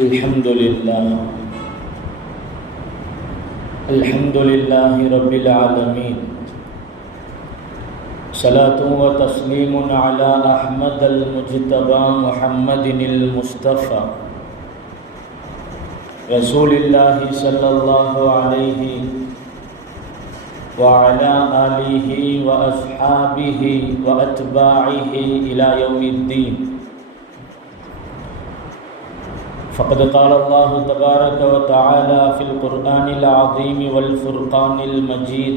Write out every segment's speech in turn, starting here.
الحمد لله رب العالمين. صلاة وتسليم على أحمد المجتبى محمد المصطفى رسول الله صلى الله عليه وعلى آله وأصحابه وأتباعه إلى يوم الدين. فقد قال الله تبارك وتعالى في القرآن العظيم والفرقان المجيد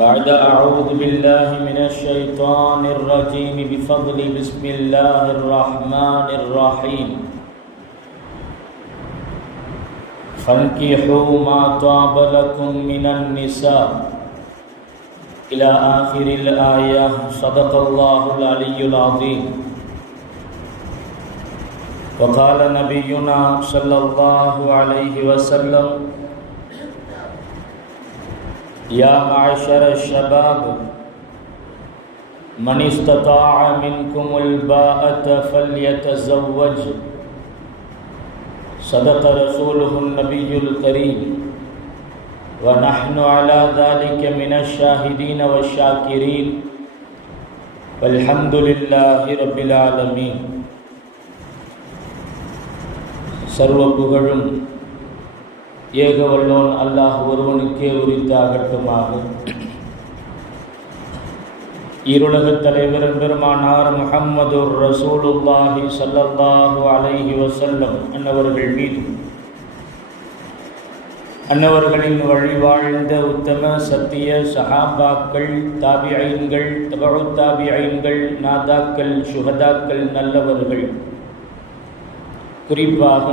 بعد أعوذ بالله من الشيطان الرجيم بفضل بسم الله الرحمن الرحيم فانكحوا ما طاب لكم من النساء إلى آخر الآية. صدق الله العلي العظيم. وقال نبينا صلى الله عليه وسلم يا معشر الشباب من استطاع منكم الباءة فليتزوج. صدق رسوله النبي الكريم ونحن على ذلك من الشاهدين والشاكرين والحمد لله رب العالمين. சர்வ புகழும் ஏக வல்லோன் அல்லாஹ் ஒருவனுக்கே உரித்தாகட்டுமாக. இருளகத் தலைவர் பெருமானார் முஹம்மதுர் ரசூலுல்லாஹி ஸல்லல்லாஹு அலைஹி வஸல்லம் அன்னவர்கள் மீது, அன்னவர்களின் வழி வாழ்ந்த உத்தம சத்திய சஹாபாக்கள், தாபிஈன்கள், தபஉத் தாபிஈன்கள், நாதாக்கள், சுஹதாக்கள், நல்லவர்கள், குறிப்பாக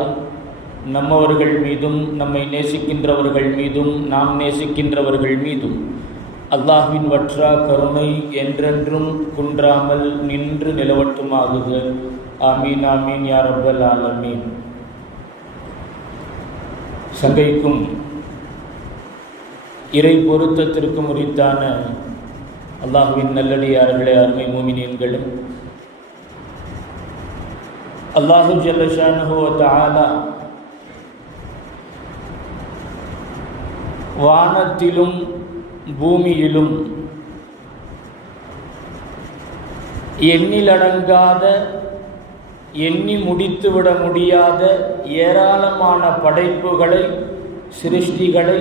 நம்மவர்கள் மீதும் நம்மை நேசிக்கின்றவர்கள் மீதும் நாம் நேசிக்கின்றவர்கள் மீதும் அல்லாஹ்வின் வற்றா கருணை என்றென்றும் குன்றாமல் நின்று நிலவட்டுமாகுக. ஆமீன் ஆமீன் யா ரப்பல் ஆலமீன். சங்கைக்கும் இறை பொருத்தத்திற்கும் உரித்தான அல்லாஹ்வின் நல்லடியார்களே, அருமை மூமினீன்களும், அல்லாஹு ஜல்ல ஷானுஹு வ தஆலா வானத்திலும் பூமியிலும் எண்ணிலடங்காத, எண்ணி முடித்துவிட முடியாத ஏராளமான படைப்புகளை, சிருஷ்டிகளை,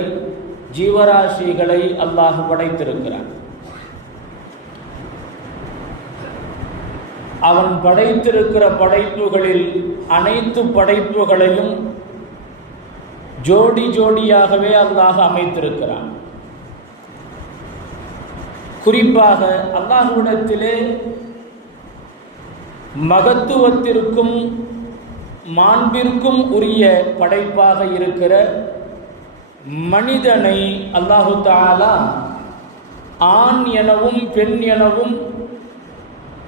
ஜீவராசிகளை அல்லாஹ் படைத்திருக்கிறான். அவன் படைத்திருக்கிற படைப்புகளில் அனைத்து படைப்புகளையும் ஜோடி ஜோடியாகவே அல்லாஹ் அமைத்திருக்கிறான். குறிப்பாக அல்லாஹ்விடத்திலே மகத்துவத்திற்கும் மாண்பிற்கும் உரிய படைப்பாக இருக்கிற மனிதனை அல்லாஹு தஆலா ஆண் எனவும் பெண் எனவும்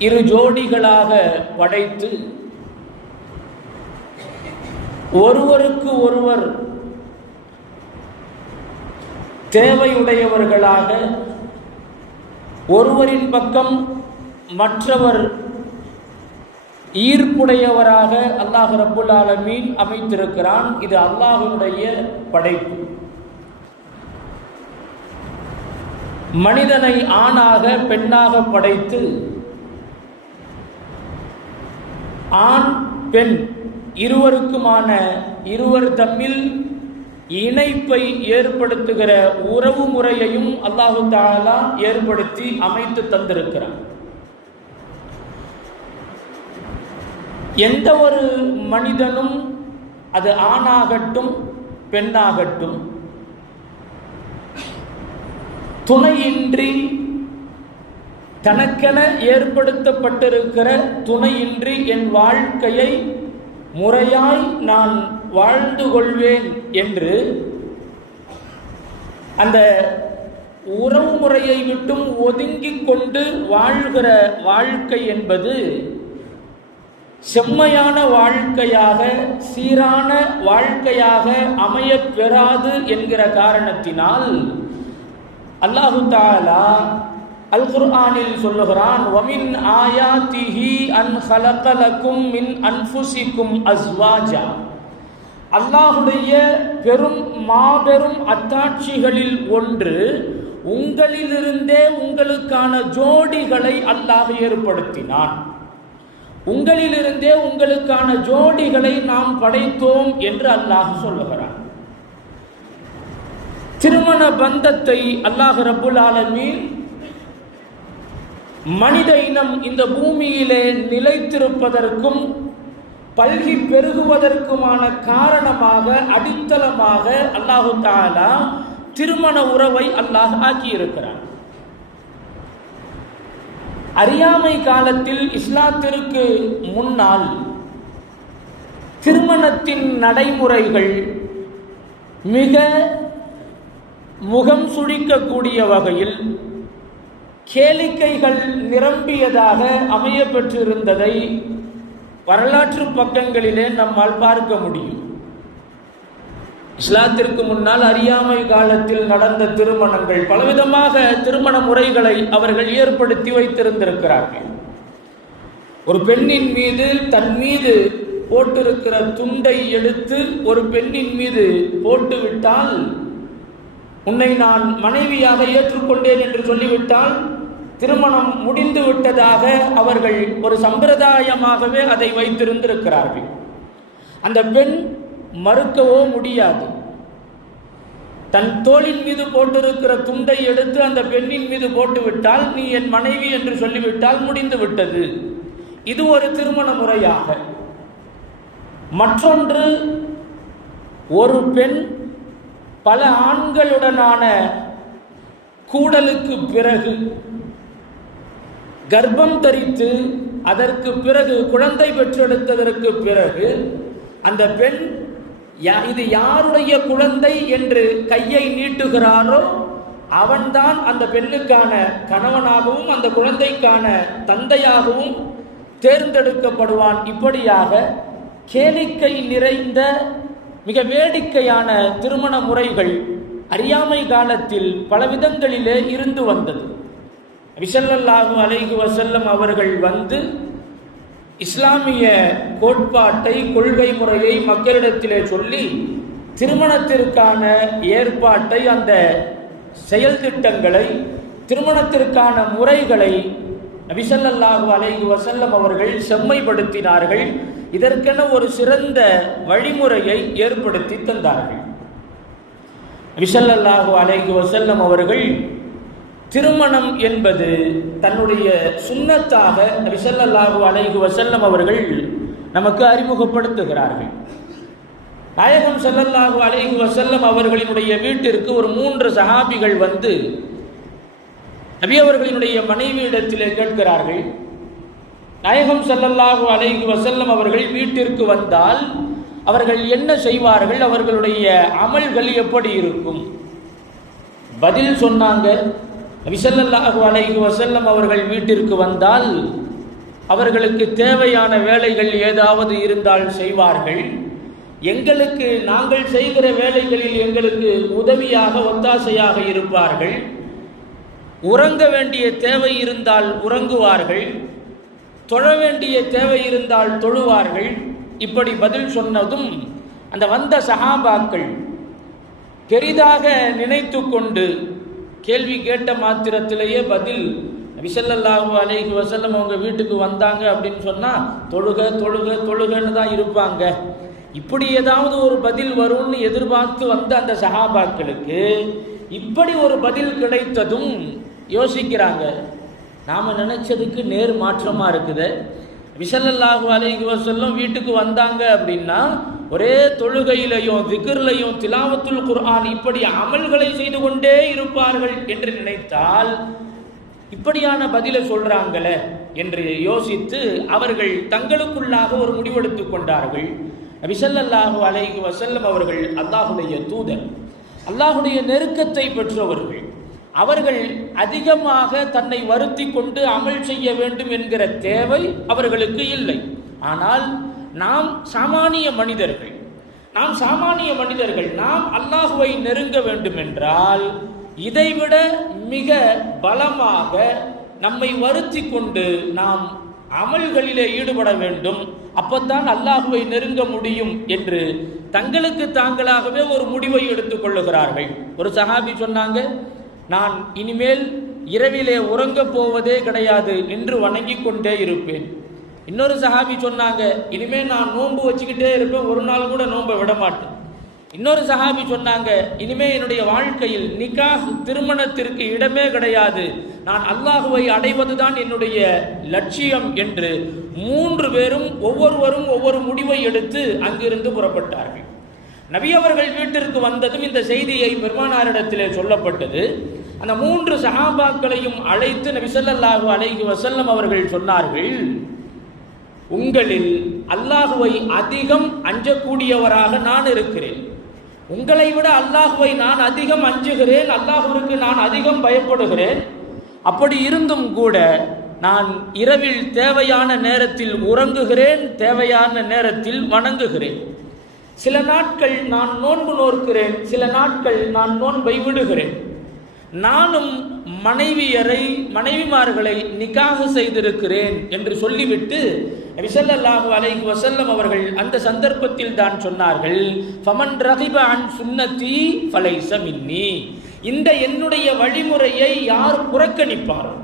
இரு ஜோடிகளாக படைத்து ஒருவருக்கு ஒருவர் தேவையுடையவர்களாக, ஒருவரின் பக்கம் மற்றவர் ஈர்ப்புடையவராக அல்லாஹ் ரப்புல் ஆலமீன் அமைத்திருக்கிறான். இது அல்லாஹ்வுடைய படைப்பு. மனிதனை ஆணாக பெண்ணாக படைத்து ஆண் பெண் இருவருக்குமான, இருவர் தம்மில் இணைப்பை ஏற்படுத்துகிற உறவு முறையையும் அல்லாஹு தஆலா ஏற்படுத்தி அமைத்து தந்திருக்கிறான். எந்த ஒரு மனிதனும், அது ஆணாகட்டும் பெண்ணாகட்டும், துணையின்றி, தனக்கென ஏற்படுத்தப்பட்டிருக்கிற துணையின்றி என் வாழ்க்கையை முறையாய் நான் வாழ்ந்து கொள்வேன் என்று அந்த உறவு முறையை விட்டும் ஒதுங்கிக் கொண்டு வாழ்கிற வாழ்க்கை என்பது செம்மையான வாழ்க்கையாக, சீரான வாழ்க்கையாக அமையப் பெறாது என்கிற காரணத்தினால் அல்லாஹு தஆலா அல் குர்ஆனில் சொல்லுகிறான், வமின் ஆயாத்திஹி அன் ஹலகலக்கும் மின் அன்ஃபுசிக்கும் அஸ்வாஜா. அல்லாஹுடைய மாபெரும் அத்தாட்சிகளில் ஒன்று, உங்களிலிருந்தே உங்களுக்கான ஜோடிகளை அல்லாஹ் ஏற்படுத்தினான். உங்களிலிருந்தே உங்களுக்கான ஜோடிகளை நாம் படைத்தோம் என்று அல்லாஹ் சொல்லுகிறான். திருமண பந்தத்தை அல்லாஹ் ரப்புல் ஆலமீன் மனித இனம் இந்த பூமியிலே நிலைத்திருப்பதற்கும் பல்கி பெருகுவதற்குமான காரணமாக, அடித்தளமாக அல்லாஹு தஆலா திருமண உறவை அல்லாஹ் ஆக்கியிருக்கிறான். அறியாமை காலத்தில், இஸ்லாத்திற்கு முன்னால் திருமணத்தின் நடைமுறைகள் மிக முகம் சுழிக்கக்கூடிய வகையில் கேளிக்கைகள் நிரம்பியதாக அமைய பெற்றிருந்ததை வரலாற்று பக்கங்களிலே நம்மால் பார்க்க முடியும். இஸ்லாத்திற்கு முன்னால் அறியாமை காலத்தில் நடந்த திருமணங்கள், பலவிதமாக திருமண முறைகளை அவர்கள் ஏற்படுத்தி வைத்திருந்திருக்கிறார்கள். ஒரு பெண்ணின் மீது தன் மீது போட்டிருக்கிற துண்டை எடுத்து ஒரு பெண்ணின் மீது போட்டுவிட்டால், உன்னை நான் மனைவியாக ஏற்றுக்கொண்டேன் என்று சொல்லிவிட்டால் திருமணம் முடிந்து விட்டதாக அவர்கள் ஒரு சம்பிரதாயமாகவே அதை வைத்திருந்திருக்கிறார்கள். அந்த பெண் மறுக்கவோ முடியாது. தன் தோளின் மீது போட்டிருக்கிற துண்டை எடுத்து அந்த பெண்ணின் மீது போட்டுவிட்டால், நீ என் மனைவி என்று சொல்லிவிட்டால் முடிந்து விட்டது. இது ஒரு திருமண முறையாக. மற்றொன்று, ஒரு பெண் பல ஆண்களுடனான கூடலுக்கு பிறகு கர்ப்பம் தரித்து, அதற்கு பிறகு குழந்தை பெற்றெடுத்ததற்கு பிறகு அந்த பெண் இது யாருடைய குழந்தை என்று கையை நீட்டுகிறாரோ அவன்தான் அந்த பெண்ணுக்கான கணவனாகவும் அந்த குழந்தைக்கான தந்தையாகவும் தேர்ந்தெடுக்கப்படுவான். இப்படியாக கேளிக்கை நிறைந்த மிக வேடிக்கையான திருமண முறைகள் அறியாமை காலத்தில் பலவிதங்களிலே இருந்து வந்தது. நபி ஸல்லல்லாஹு அலைஹி வஸல்லம் அவர்கள் வந்து இஸ்லாமிய கோட்பாட்டை, கொள்கை முறையை மக்களிடத்திலே சொல்லி திருமணத்திற்கான ஏற்பாட்டை, அந்த செயல் திட்டங்களை, திருமணத்திற்கான முறைகளை நபி ஸல்லல்லாஹு அலைஹி வஸல்லம் அவர்கள் செம்மைப்படுத்தினார்கள். இதற்கென ஒரு சிறந்த வழிமுறையை ஏற்படுத்தி தந்தார்கள். நபி ஸல்லல்லாஹு அலைஹி வஸல்லம் அவர்கள் திருமணம் என்பது தன்னுடைய சுன்னத்தாக நபி ஸல்லல்லாஹு அலைஹி வஸல்லம் அவர்கள் நமக்கு அறிமுகப்படுத்துகிறார்கள். நாயகம் ஸல்லல்லாஹு அலைஹி வஸல்லம் அவர்களினுடைய வீட்டிற்கு ஒரு 3 சஹாபிகள் வந்து நபி அவர்களினுடைய மனைவியிடத்திலே கேட்கிறார்கள், நாயகம் ஸல்லல்லாஹு அலைஹி வஸல்லம் அவர்கள் வீட்டிற்கு வந்தால் அவர்கள் என்ன செய்வார்கள், அவர்களுடைய அமல்கள் எப்படி இருக்கும்? பதில் சொன்னாங்க, நபி ஸல்லல்லாஹு அலைஹி வஸல்லம் அவர்கள் வீட்டிற்கு வந்தால் அவர்களுக்கு தேவையான வேலைகள் ஏதாவது இருந்தால் செய்வார்கள். எங்களுக்கு, நாங்கள் செய்கிற வேலைகளில் எங்களுக்கு உதவியாக, ஒத்தாசையாக இருப்பார்கள். உறங்க வேண்டிய தேவை இருந்தால் உறங்குவார்கள், தொழ வேண்டிய தேவை இருந்தால் தொழுவார்கள். இப்படி பதில் சொன்னதும் அந்த வந்த சஹாபாக்கள் பெரிதாக நினைத்து கொண்டு, கேள்வி கேட்ட மாத்திரத்திலேயே பதில், நபி ஸல்லல்லாஹு அலைஹி வஸல்லம் அவங்க வீட்டுக்கு வந்தாங்க அப்படின்னு சொன்னால் தொழுக தொழுக தொழுகன்னு தான் இருப்பாங்க, இப்படி ஏதாவது ஒரு பதில் வரும்னு எதிர்பார்த்து வந்த அந்த சஹாபாக்களுக்கு இப்படி ஒரு பதில் கிடைத்ததும் யோசிக்கிறாங்க, நாம் நினைச்சதுக்கு நேர் மாற்றமாக இருக்குது. நபி ஸல்லல்லாஹு அலைஹி வஸல்லம் வீட்டுக்கு வந்தாங்க அப்படின்னா ஒரே தொழுகையிலையும் திக்ர்லையும் திலாவத்துல் குர்ஆன் இப்படி அமல்களை செய்து கொண்டே இருப்பார்கள் என்று நினைத்தால் இப்படியான பதிலை சொல்றாங்களே என்று யோசித்து அவர்கள் தங்களுக்குள்ளாக ஒரு முடிவெடுத்து கொண்டார்கள். நபி ஸல்லல்லாஹு அலைஹி வஸல்லம் அவர்கள் அல்லாஹ்வுடைய தூதர், அல்லாஹ்வுடைய நெருக்கத்தை பெற்றவர்கள். அவர்கள் அதிகமாக தன்னை வருத்தி கொண்டு அமல் செய்ய வேண்டும் என்கிற தேவை அவர்களுக்கு இல்லை. ஆனால் நாம் சாமானிய மனிதர்கள், நாம் அல்லாஹ்வை நெருங்க வேண்டும் என்றால் இதைவிட மிக பலமாக நம்மை வருத்தி கொண்டு நாம் அமல்களிலே ஈடுபட வேண்டும், அப்பத்தான் அல்லாஹுவை நெருங்க முடியும் என்று தங்களுக்கு தாங்களாகவே ஒரு முடிவை எடுத்துக் கொள்ளுகிறார்கள். ஒரு சஹாபி சொன்னாங்க, நான் இனிமேல் இரவிலே உறங்கப் போவதே கிடையாது, நின்று வணங்கி கொண்டே இருப்பேன். இன்னொரு சஹாபி சொன்னாங்க, இனிமேல் நான் நோன்பு வச்சுக்கிட்டே இருப்பேன், ஒரு நாள் கூட நோன்பை விட மாட்டேன். இன்னொரு சஹாபி சொன்னாங்க, இனிமே என்னுடைய வாழ்க்கையில் நிக்காஹ் திருமணத்திற்கு இடமே கிடையாது, நான் அல்லாஹுவை அடைவதுதான் என்னுடைய லட்சியம் என்று 3 பேரும் ஒவ்வொருவரும் ஒவ்வொரு முடிவை எடுத்து அங்கிருந்து புறப்பட்டார்கள். நபி அவர்கள் வீட்டிற்கு வந்ததும் இந்த செய்தியை பெருமானாரிடத்திலே சொல்லப்பட்டது. அந்த 3 சஹாபாக்களையும் அழைத்து நபி ஸல்லல்லாஹு அலைஹி வஸல்லம் அவர்கள் சொன்னார்கள், உங்களில் அல்லாஹுவை அதிகம் அஞ்சக்கூடியவராக நான் இருக்கிறேன், உங்களை விட அல்லாஹுவை நான் அதிகம் அஞ்சுகிறேன், அல்லாஹுவிற்கு நான் அதிகம் பயப்படுகிறேன். அப்படி இருந்தும் கூட நான் இரவில் தேவையான நேரத்தில் உறங்குகிறேன், தேவையான நேரத்தில் வணங்குகிறேன். சில நாட்கள் நான் நோன்பு நோக்கிறேன், சில நாட்கள் நான் நோன்பை விடுகிறேன். நானும் மனைவிமார்களை நிக்காஹ் செய்திருக்கிறேன் என்று சொல்லிவிட்டு நபி ஸல்லல்லாஹு அலைஹி வஸல்லம் அவர்கள் அந்த சந்தர்ப்பத்தில் தான் சொன்னார்கள், ஃபமன் ரகிப அன் சுன்னதி ஃபலைஸ மின்னி. இந்த என்னுடைய வழிமுறையை யார் புறக்கணிப்பாரோ,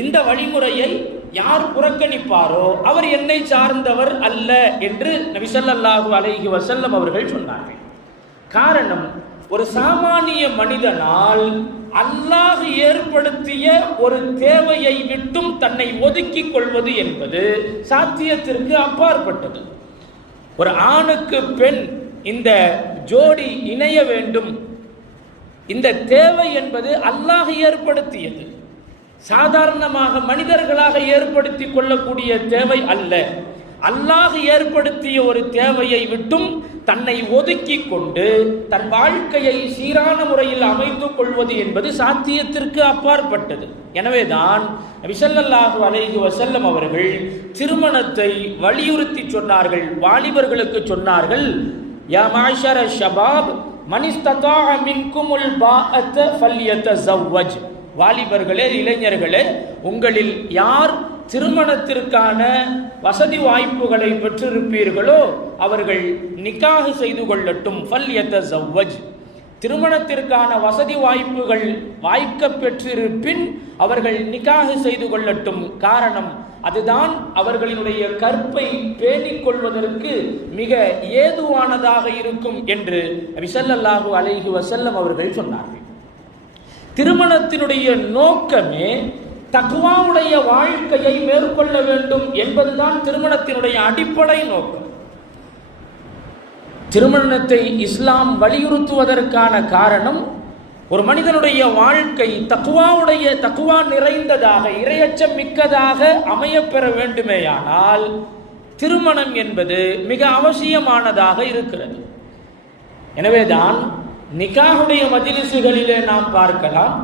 இந்த வழிமுறையை யார் புறக்கணிப்பாரோ அவர் என்னை சார்ந்தவர் அல்ல என்று நபி ஸல்லல்லாஹு அலைஹி வஸல்லம் அவர்கள் சொன்னார்கள். காரணம், ஒரு சாமானிய மனிதனால் அல்லாஹ் ஏற்படுத்திய ஒரு தேவையை விட்டும் தன்னை ஒதுக்கிக் கொள்வது என்பது சாத்தியத்திற்கு அப்பாற்பட்டது. ஒரு ஆணுக்கு பெண் இந்த ஜோடி இணைய வேண்டும், இந்த தேவை என்பது அல்லாஹ் ஏற்படுத்தியது, சாதாரணமாக மனிதர்களாக ஏற்படுத்தி கொள்ளக்கூடிய தேவை அல்ல. அல்லாஹ் ஏற்படுத்திய ஒரு தேவையை விட்டும் தன்னை ஒதுக்கி கொண்டு தன் வாழ்க்கையை சீரான முறையில் அமைத்துக் கொள்வது என்பது சாத்தியத்திற்கு அப்பாற்பட்டது. எனவேதான் நபி ஸல்லல்லாஹு அலைஹி வஸல்லம் அவர்கள் திருமணத்தை வலியுறுத்தி சொன்னார்கள், வாலிபர்களுக்கு சொன்னார்கள், யா மாஷர ஷபாப் மன் இஸ்ததா மின்குமுல் பாஅத ஃபல்யதஸவ்வஜ். வாலிபர்களே, இளைஞர்களே, உங்களில் யார் திருமணத்திற்கான வசதி வாய்ப்புகளை பெற்றிருப்பீர்களோ அவர்கள் நிக்காஹ் செய்து கொள்ளட்டும். ஃபல்யதஸவ்வஜ். திருமணத்திற்கான வசதி வாய்ப்புகள் வாய்க்க பெற்றிருப்பின் அவர்கள் நிக்காஹ் செய்து கொள்ளட்டும். காரணம், அதுதான் அவர்களினுடைய கற்பை பேணிக் கொள்வதற்கு மிக ஏதுவானதாக இருக்கும் என்று நபி ஸல்லல்லாஹு அலைஹி வஸல்லம் அவர்கள் சொன்னார்கள். திருமணத்தினுடைய நோக்கமே தக்வாவுடைய வாழ்க்கையை மேற்கொள்ள வேண்டும் என்பதுதான் திருமணத்தினுடைய அடிப்படை நோக்கம். திருமணத்தை இஸ்லாம் வலியுறுத்துவதற்கான காரணம், ஒரு மனிதனுடைய வாழ்க்கை தக்வா நிறைந்ததாக, இறையச்சம் மிக்கதாக அமையப்பெற வேண்டுமேயானால் திருமணம் என்பது மிக அவசியமானதாக இருக்கிறது. எனவேதான் நிக்காஹுடைய மஜ்லிஸுகளிலே நாம் பார்க்கலாம்,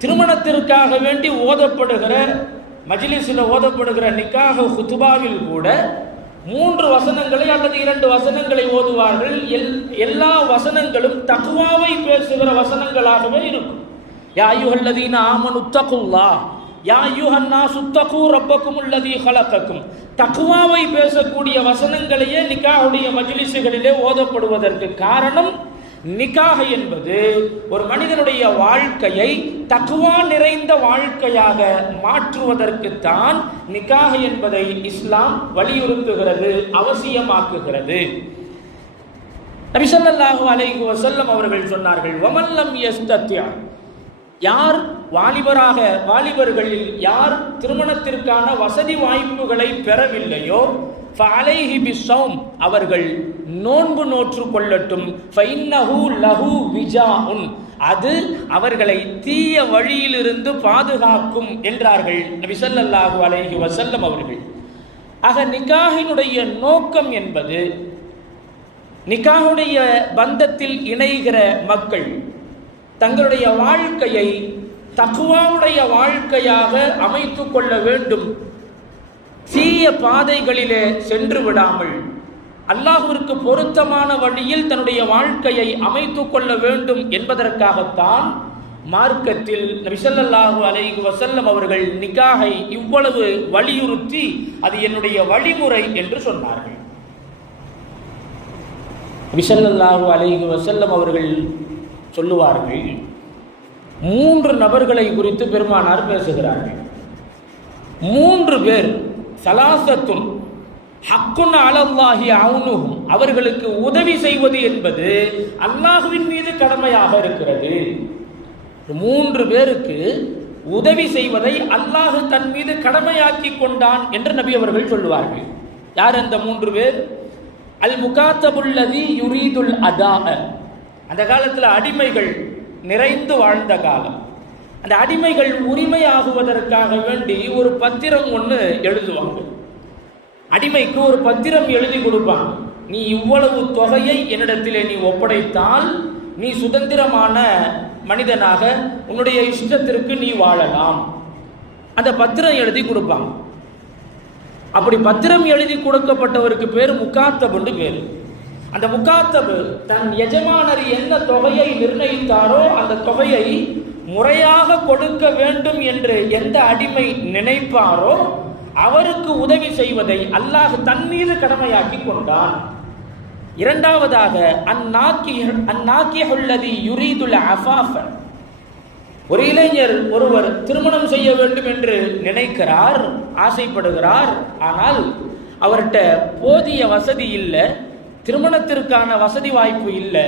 திருமணத்திற்காக வேண்டி ஓதப்படுகிற மஜ்லிஸில் ஓதப்படுகிற நிக்காஹ் ஹுத்பாவில் கூட 3 வசனங்களை அல்லது 2 வசனங்களை ஓதுவார்கள். எல்லா வசனங்களும் தக்வாவை பேசுகிற வசனங்களாகவே இருக்கும். யா அய்யுஹல்லதீன ஆமனு தக்குல்லாஹ், யா அய்யுஹன் நாஸு தகு ரப்பக்குமுல்லதீ ஹலகக்கும். தக்வாவை பேசக்கூடிய வசனங்களையே நிக்காஹுடைய மஜ்லிஸுகளிலே ஓதப்படுவதற்கு காரணம், நிக்காஹ் என்பது ஒரு மனிதனுடைய வாழ்க்கையை தக்வா நிறைந்த வாழ்க்கையாக மாற்றுவதற்குத்தான் நிக்காஹ் என்பதை இஸ்லாம் வலியுறுத்துகிறது, அவசியமாக்குகிறது. நபி ஸல்லல்லாஹு அலைஹி வஸல்லம் அவர்கள் சொன்னார்கள், வமன் லம் யஸ்தத்ய, யார் வாலிபர்களில் யார் திருமணத்திற்கான வசதி வாய்ப்புகளை பெறவில்லையோ ஃபஅலைஹி பிஸ்ஸௌம், அவர்கள் நோன்பு நோற்று கொள்ளட்டும். ஃபஇன்னஹு லஹு விஜாஉன், அது அவர்களை தீய வழியிலிருந்து பாதுகாக்கும் என்றார்கள் நபி ஸல்லல்லாஹு அலைஹி வஸல்லம் அவர்கள். ஆக நிக்காஹினுடைய நோக்கம் என்பது, நிக்காஹுடைய பந்தத்தில் இணைகிற மக்கள் தங்களுடைய வாழ்க்கையை தக்வாவுடைய வாழ்க்கையாக அமைத்துக் கொள்ள வேண்டும். தீய பாதைகளிலே சென்று விடாமல் அல்லாஹ்விற்கு பொருத்தமான வழியில் தன்னுடைய வாழ்க்கையை அமைத்துக் கொள்ள வேண்டும் என்பதற்காகத்தான் மார்க்கத்தில் நபி ஸல்லல்லாஹு அலைஹி வஸல்லம் அவர்கள் நிக்காஹை இவ்வளவு வலியுறுத்தி அது என்னுடைய வழிமுறை என்று சொன்னார்கள். நபி ஸல்லல்லாஹு அலைஹி வஸல்லம் அவர்கள் சொல்லுவார்கள், 3 நபர்களை குறித்து பெருமானார் பேசுகிறார்கள். 3 பேர் சலாசத்துன் ஹக்குன் அலல்லாஹி அவுனுஹும், அவர்களுக்கு உதவி செய்வது என்பது அல்லாஹ்வின் மீது கடமையாக இருக்கிறது. 3 பேருக்கு உதவி செய்வதை அல்லாஹ் தன் மீது கடமையாக்கி கொண்டான் என்று நபி அவர்கள் சொல்லுவார்கள். யார் அந்த 3 பேர்? அல் முகாத்தபுல்லதி யுரீதுல் அதா. அந்த காலத்தில் அடிமைகள் நிறைந்து வாழ்ந்த காலம். அந்த அடிமைகள் உரிமையாகுவதற்காக வேண்டி ஒரு பத்திரம் ஒன்று எழுதுவாங்க. அடிமைக்கு ஒரு பத்திரம் எழுதி கொடுப்பாங்க. நீ இவ்வளவு தொகையை என்னிடத்திலே நீ ஒப்படைத்தால் நீ சுதந்திரமான மனிதனாக உன்னுடைய இஷ்டத்திற்கு நீ வாழலாம். அந்த பத்திரம் எழுதி கொடுப்பாங்க. அப்படி பத்திரம் எழுதி கொடுக்கப்பட்டவருக்கு பேர் முகாத்தபுன்னு பேர். அந்த முகாத்தபு தன் எஜமானர் என்ன தொகையை நிர்ணயித்தாரோ அந்த தொகையை முறையாக கொடுக்க வேண்டும் என்று எந்த அடிமை நினைப்பாரோ அவருக்கு உதவி செய்வதை அல்லாஹ் தன் மீது கடமையாக்கி கொண்டான். இரண்டாவதாக அந்நாக்கிஹுல்லதி யுரீதுல் அஃபாஃப, ஒரு இளைஞர் ஒருவர் திருமணம் செய்ய வேண்டும் என்று நினைக்கிறார், ஆசைப்படுகிறார். ஆனால் அவர்கிட்ட போதிய வசதி இல்லை, திருமணத்திற்கான வசதி வாய்ப்பு இல்லை.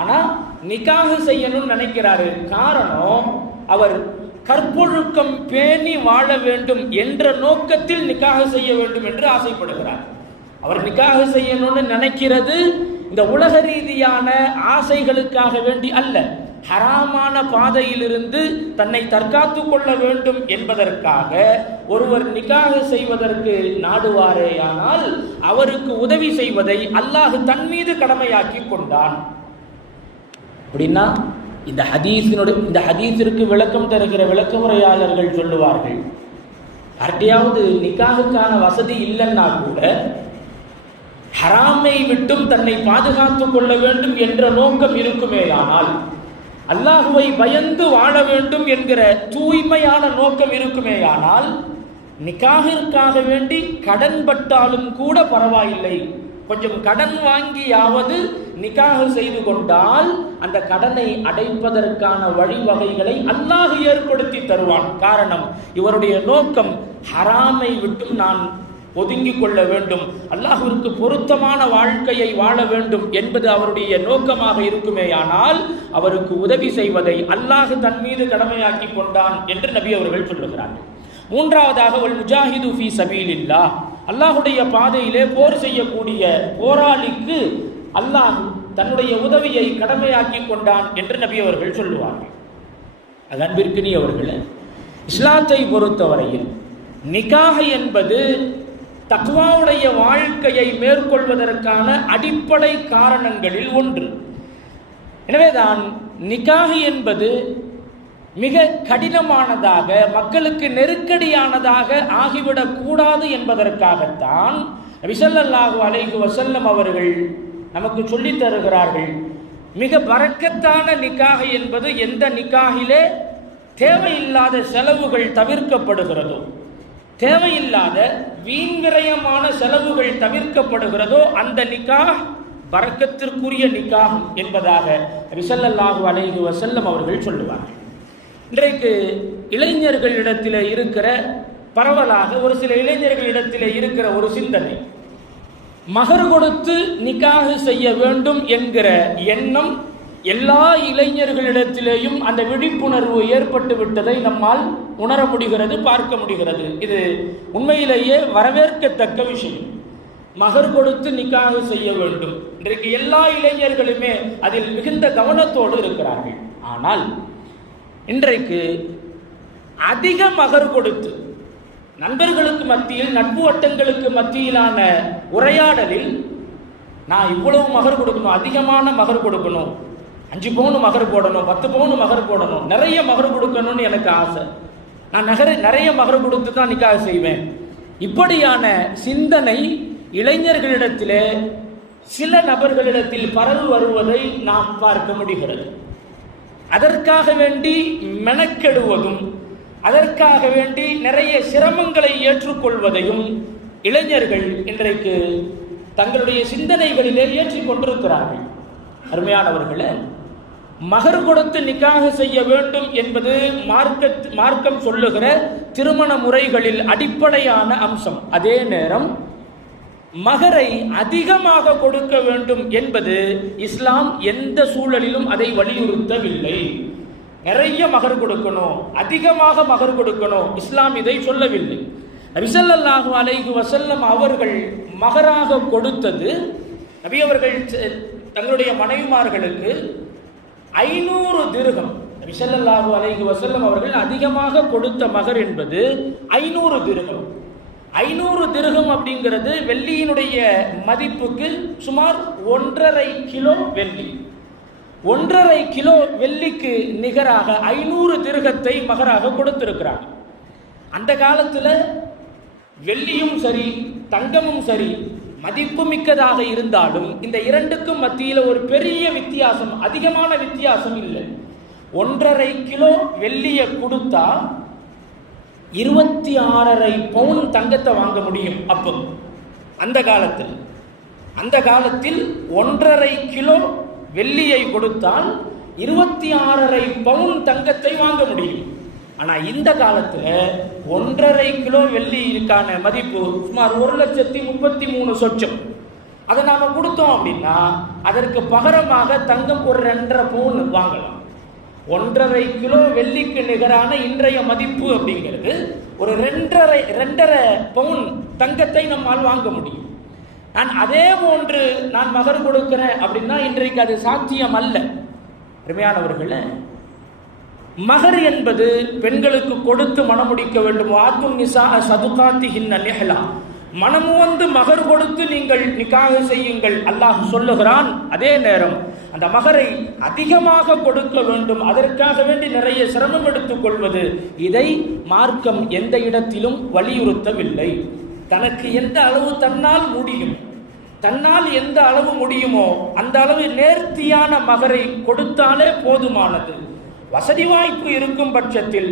ஆனால் நிக்காஹ் செய்யணும்னு நினைக்கிறாரு. காரணம், அவர் கற்பொழுக்கம் பேணி வாழ வேண்டும் என்ற நோக்கத்தில் நிக்காஹ் செய்ய வேண்டும் என்று ஆசைப்படுகிறார். அவர் நிக்காஹ் செய்யணும்னு நினைக்கிறது இந்த உலக ரீதியான ஆசைகளுக்காக வேண்டி அல்ல, ஹராமான பாதையிலிருந்து தன்னை தற்காத்து கொள்ள வேண்டும் என்பதற்காக ஒருவர் நிக்காஹ் செய்வதற்கு நாடுவாரேயானால் அவருக்கு உதவி செய்வதை அல்லாஹ் தன் மீது கடமையாக்கி கொண்டான். அப்படின்னா இந்த ஹதீஸிற்கு விளக்கம் தருகிற விளக்கமுறையாளர்கள் சொல்லுவார்கள், யார்கிட்டையாவது நிக்காஹுக்கான வசதி இல்லைன்னா கூட ஹராமை விட்டும் தன்னை பாதுகாத்து கொள்ள வேண்டும் என்ற நோக்கம் இருக்குமேயானால், அல்லாஹுவை பயந்து வாழ வேண்டும் என்கிற தூய்மையான நோக்கம் இருக்குமேயானால், நிக்காஹிற்காக வேண்டி கடன் பட்டாலும் கூட பரவாயில்லை, கொஞ்சம் கடன் வாங்கியாவது நிக்காஹ் செய்து கொண்டால் அந்த கடனை அடைப்பதற்கான வழிவகைகளை அல்லாஹ் ஏற்படுத்தி தருவான். காரணம், இவருடைய நோக்கம் ஹராமை விட்டும் நான் ஒதுங்கிக் கொள்ள வேண்டும், அல்லாஹ்விற்கு பொருத்தமான வாழ்க்கையை வாழ வேண்டும் என்பது அவருடைய நோக்கமாக இருக்குமேயானால் அவருக்கு உதவி செய்வதை அல்லாஹ் தன் மீது கடமையாக்கி கொண்டான் என்று நபி அவர்கள் சொல்லுகிறார்கள். மூன்றாவதாக வல் முஜாஹிது ஃபீ சபீலில்லாஹ், அல்லாஹுடைய பாதையிலே போர் செய்யக்கூடிய போராளிக்கு அல்லாஹ் தன்னுடைய உதவியை கடமையாக்கி கொண்டான் என்று நபி அவர்கள் சொல்லுவார்கள். அது அன்பிற்கினியவர்களே, இஸ்லாத்தை பொறுத்தவரையில் நிக்காஹ் என்பது தக்வாவுடைய வாழ்க்கையை மேற்கொள்வதற்கான அடிப்படை காரணங்களில் ஒன்று. எனவேதான் நிக்காஹ் என்பது மிக கடினமானதாக, மக்களுக்கு நெருக்கடியானதாக ஆகிவிடக் கூடாது என்பதற்காகத்தான் நபி ஸல்லல்லாஹு அலைஹி வஸல்லம் அவர்கள் நமக்கு சொல்லித் தருகிறார்கள். மிக பரக்கத்தான நிக்காஹ் என்பது எந்த நிக்காஹிலே தேவையில்லாத செலவுகள் தவிர்க்கப்படுகிறதோ, தேவையில்லாத வீண்விரயமான செலவுகள் தவிர்க்கப்படுகிறதோ அந்த நிக்காஹ் பரக்கத்திற்குரிய நிக்காஹ் என்பதாக நபி ஸல்லல்லாஹு அலைஹி வஸல்லம் அவர்கள் சொல்லுவார்கள். இன்றைக்கு இளைஞர்களிடத்தில் இருக்கிற பரவலாக ஒரு சில இளைஞர்களிடத்தில் இருக்கிற ஒரு சிந்தனை, மகர் கொடுத்து நிக்காஹ் செய்ய வேண்டும் என்கிற எண்ணம் எல்லா இளைஞர்களிடத்திலேயும் அந்த விழிப்புணர்வு ஏற்பட்டு விட்டதை நம்மால் உணர முடிகிறது, பார்க்க முடிகிறது. இது உண்மையிலேயே வரவேற்கத்தக்க விஷயம். மகர் கொடுத்து நிக்காஹ் செய்ய வேண்டும், இன்றைக்கு எல்லா இளைஞர்களுமே அதில் மிகுந்த கவனத்தோடு இருக்கிறார்கள். ஆனால் இன்றைக்கு அதிக மகர் கொடுத்து நண்பர்களுக்கு மத்தியில், நட்பு வட்டங்களுக்கு மத்தியிலான உரையாடலில் நான் இவ்வளவு மகர் கொடுக்கணும், அதிகமான மகர் கொடுக்கணும், 5 பவுன் மகர் போடணும், 10 பவுன் மகர் போடணும், நிறைய மகர் கொடுக்கணும்னு எனக்கு ஆசை, நான் நிறைய மகர் கொடுத்து தான் நிக்காஹ் செய்வேன். இப்படியான சிந்தனை இளைஞர்களிடத்திலே சில நபர்களிடத்தில் பரவு வருவதை நாம் பார்க்க முடிகிறது. அதற்காக வேண்டி மெனக்கெடுவதும் அதற்காக வேண்டி நிறைய சிரமங்களை ஏற்றுக்கொள்வதையும் இளைஞர்கள் இன்றைக்கு தங்களுடைய சிந்தனைகளிலே ஏற்றிக் கொண்டிருக்கிறார்கள். அருமையானவர்களே, மகர் கொடுத்து நிக்காக செய்ய வேண்டும் என்பது மார்க்கம் சொல்லுகிற திருமண முறைகளில் அடிப்படையான அம்சம். அதே நேரம் மகரை அதிகமாக கொடுக்க வேண்டும் என்பது இஸ்லாம் எந்த சூழலிலும் அதை வலியுறுத்தவில்லை. நிறைய மகர் கொடுக்கணும், அதிகமாக மகர் கொடுக்கணும், இஸ்லாம் இதை சொல்லவில்லை. நபி ஸல்லல்லாஹு அலைஹி வஸல்லம் அவர்கள் மகராக கொடுத்தது, நபி அவர்கள் தங்களுடைய மனைவிமார்களுக்கு 500 திர்ஹம். நபி ஸல்லல்லாஹு அலைஹி வஸல்லம் அவர்கள் அதிகமாக கொடுத்த மகர் என்பது 500 திர்ஹம். 500 திர்ஹம் அப்படிங்கிறது வெள்ளியினுடைய மதிப்புக்கு சுமார் 1.5 கிலோ வெள்ளி. 1.5 கிலோ வெள்ளிக்கு நிகராக 500 திர்ஹத்தை மகராக கொடுத்திருக்கிறாங்க. அந்த காலத்தில் வெள்ளியும் சரி தங்கமும் சரி மதிப்பு மிக்கதாக இருந்தாலும் இந்த இரண்டுக்கும் மத்தியில் ஒரு பெரிய வித்தியாசம், அதிகமான வித்தியாசம் இல்லை. 1.5 கிலோ வெள்ளியை கொடுத்தா 26.5 பவுன் தங்கத்தை வாங்க முடியும். அப்போ அந்த காலத்தில் 1.5 கிலோ வெள்ளியை கொடுத்தால் 26.5 பவுன் தங்கத்தை வாங்க முடியும். ஆனால் இந்த காலத்தில் 1.5 கிலோ வெள்ளிக்கான மதிப்பு சுமார் 1,33,000 சொச்சம். அதை நாம் கொடுத்தோம் அப்படின்னா அதற்கு பகரமாக தங்கம் ஒரு 2.5 பவுன் வாங்கலாம். 1.5 கிலோ வெள்ளிக்கு நிகரான இன்றைய மதிப்பு அப்படிங்கிறது ஒரு 2.5 பவுன் தங்கத்தை நம்மால் வாங்க முடியும். நான் அதே போன்று நான் மகர் கொடுக்கிறேன் அப்படின்னா இன்றைக்கு அது சாத்தியம் அல்ல. அருமையானவர்களே, மகர் என்பது பெண்களுக்கு கொடுத்து மணமுடிக்க வேண்டும். ஆத்துன் நிசா சதுகாத்திஹின்ன நிஹ்லா, மனமுவந்து மகர் கொடுத்து நீங்கள் நிக்காக செய்யுங்கள் அல்லாஹ் சொல்லுகிறான். அதே நேரம் அந்த மகரை அதிகமாக கொடுக்க வேண்டும், அதற்காக வேண்டி நிறைய சிரமம் எடுத்துக் கொள்வது, இதை மார்க்கம் எந்த இடத்திலும் வலியுறுத்தவில்லை. தனக்கு எந்த அளவு தன்னால் எந்த அளவு முடியுமோ அந்த அளவு நேர்த்தியான மகரை கொடுத்தாலே போதுமானது. வசதி வாய்ப்பு இருக்கும் பட்சத்தில்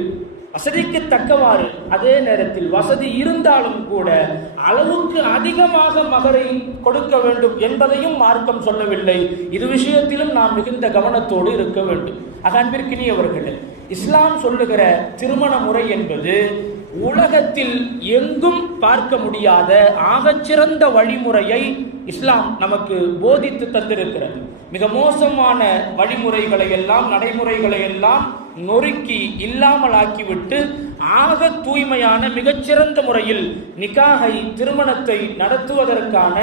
வசதிக்கு தக்கவாறு, அதே நேரத்தில் வசதி இருந்தாலும் கூட அளவுக்கு அதிகமாக மகரை கொடுக்க வேண்டும் என்பதையும் மார்க்கம் சொல்லவில்லை. இது விஷயத்திலும் நாம் மிகுந்த கவனத்தோடு இருக்க வேண்டும். அன்பிற்கினியவர்களே, இஸ்லாம் சொல்லுகிற திருமண முறை என்பது உலகத்தில் எங்கும் பார்க்க முடியாத ஆகச்சிறந்த வழிமுறையை இஸ்லாம் நமக்கு போதித்து தந்திருக்கிறது. மிக மோசமான வழிமுறைகளை எல்லாம், நடைமுறைகளை எல்லாம் நொறுக்கி இல்லாமல் ஆக்கிவிட்டு ஆக தூய்மையான மிகச்சிறந்த முறையில் நிக்காகை திருமணத்தை நடத்துவதற்கான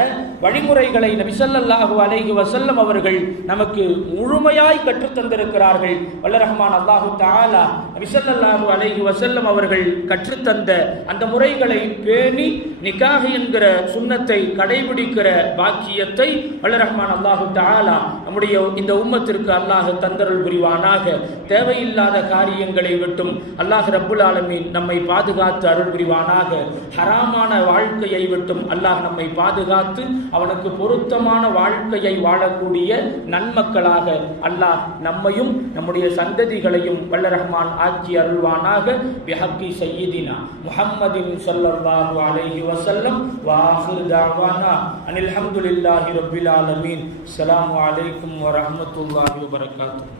வழிமுறைகளை நபி ஸல்லல்லாஹு அலைஹி வஸல்லம் அவர்கள் நமக்கு முழுமையாய் கற்றுத் தந்திருக்கிறார்கள். வல்ல ரஹ்மான் அல்லாஹு தஆலா நபி ஸல்லல்லாஹு அலைஹி வஸல்லம் அவர்கள் கற்றுத்தந்த அந்த முறைகளை பேணி நிக்காஹ் என்கிற சுன்னத்தை கடைபிடிக்கிற பாக்கியத்தை வல்ல ரஹ்மான் அல்லாஹு தஆலா நம்முடைய இந்த உம்மத்திற்கு அல்லாஹ் தந்தருள் புரிவானாக. தேவையில்லாத காரியங்களை விட்டும் அல்லாஹ் ரப்புல் ஆலமீன் நம்மை பாதுகாத்து அருள் புரிவானாக. ஹராமான வாழ்க்கையை விட்டும் அல்லாஹ் நம்மை பாதுகாத்து அவனுக்கு பொருத்தமான வாழ்க்கையை வாழக்கூடிய நன்மக்களாக அல்லாஹ் நம்மையும் நம்முடைய சந்ததிகளையும் வல்ல ரஹ்மான் ஆக்கி அருள்வானாக. பிஹக்கி சய்யிதினா முஹம்மதின் ஸல்லல்லாஹு அலைஹி வஸல்லம் வ ஆகிரு தஅவானா அனில் ஹம்துலில்லாஹி ரப்பில் ஆலமீன். அஸ்ஸலாமு அலைக்கும் வ ரஹ்மத்துல்லாஹி வ பரகாத்துஹு.